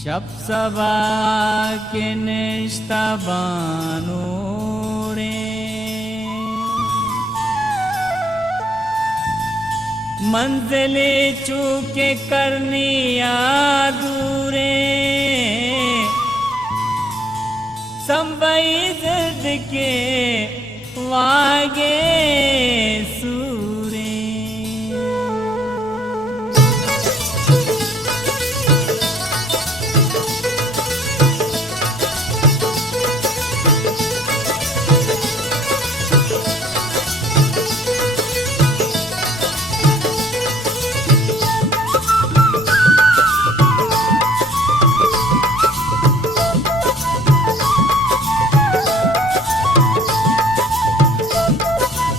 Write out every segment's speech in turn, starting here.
शब सबा के निष्ठा बानो रे मंजिले चूके करनी दूरे संबई दर्द के वागे सूरे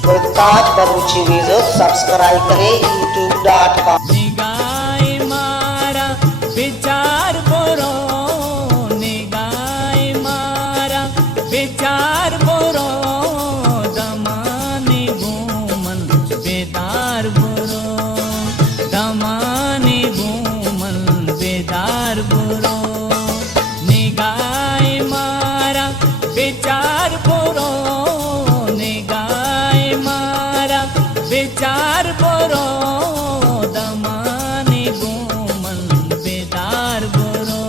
गुरताज बलूची म्यूजिक सब्सक्राइब करें youtube.com। निगाह मारा विचार बोरो निगाह मारा विचार बोरो दमाने घूमन बेदार बोरो दमाने घूमन बेदार बोरो निगाह मारा विचार बोरो विचार बोरो दमाने घूमन बेदार बोरो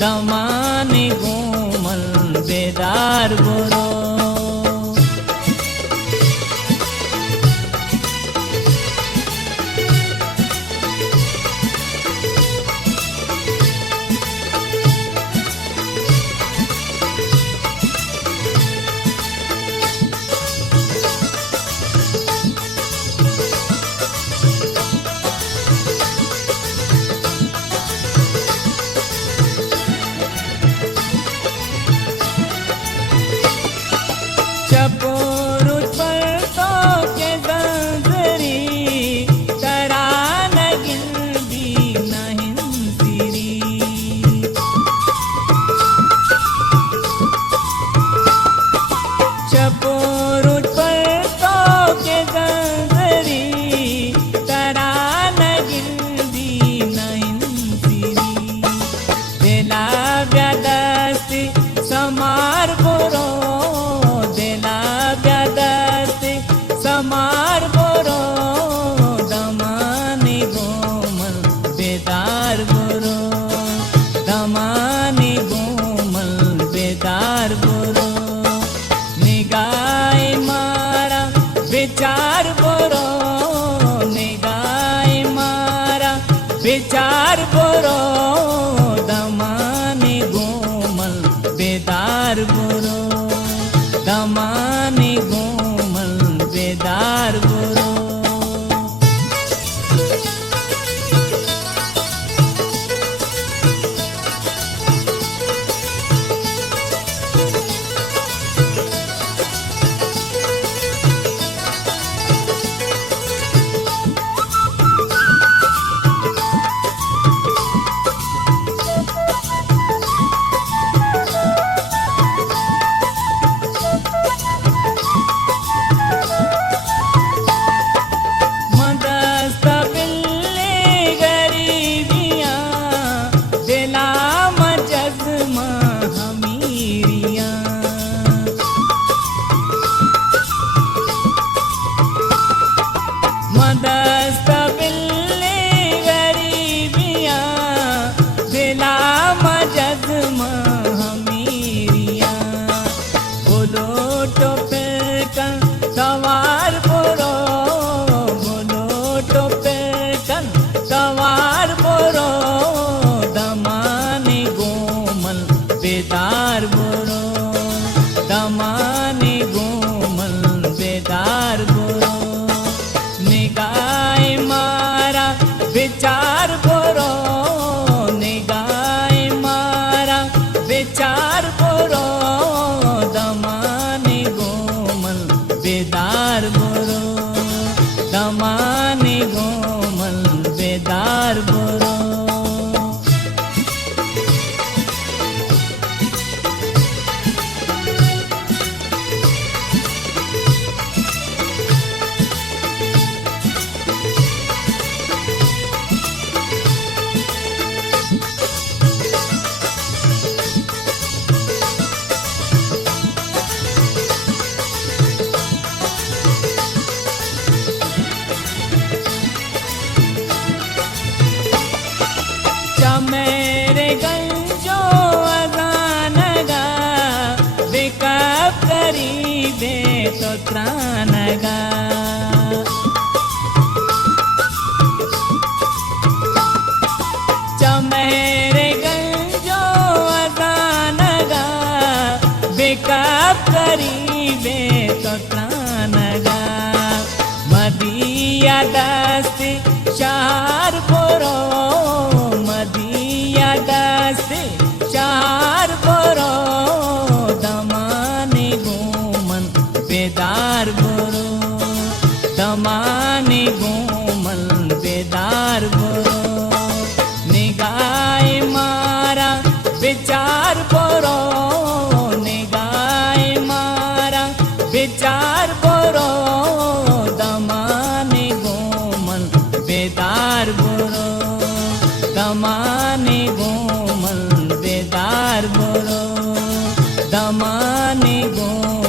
दमाने घूमन बेदार बोरो चपोरुत पर तो के जंजरी तरा नगिल भी नहीं सिरी चपोरुत पर तो के जंजरी तरा नगिल भी नहीं सिरी दिला व्यादस्ती समार बोरो समार बोरो दमाने घूमन बेदार बोरो दमाने घूमन बेदार बोरो निगाह मारा विचार बोरो निगाह मारा विचार बोरो दमाने घूमन बेदार बोरो दमाने घूमन बेदार बोरो मेरे गंजो अजानगा बेकाब करीबे तो त्रानगा मदिया दस्ते चार बोरो मदिया दस्ते चार बोरो दमाने गोमन बेदार बोरो दमाने गोमन बेदार बोरो निगाह मारा विचार बोरो निगाह मारा विचार बोरो दमाने गोमन बेदार बोरो दमाने गोमन बेदार बोरो दमाने गोमन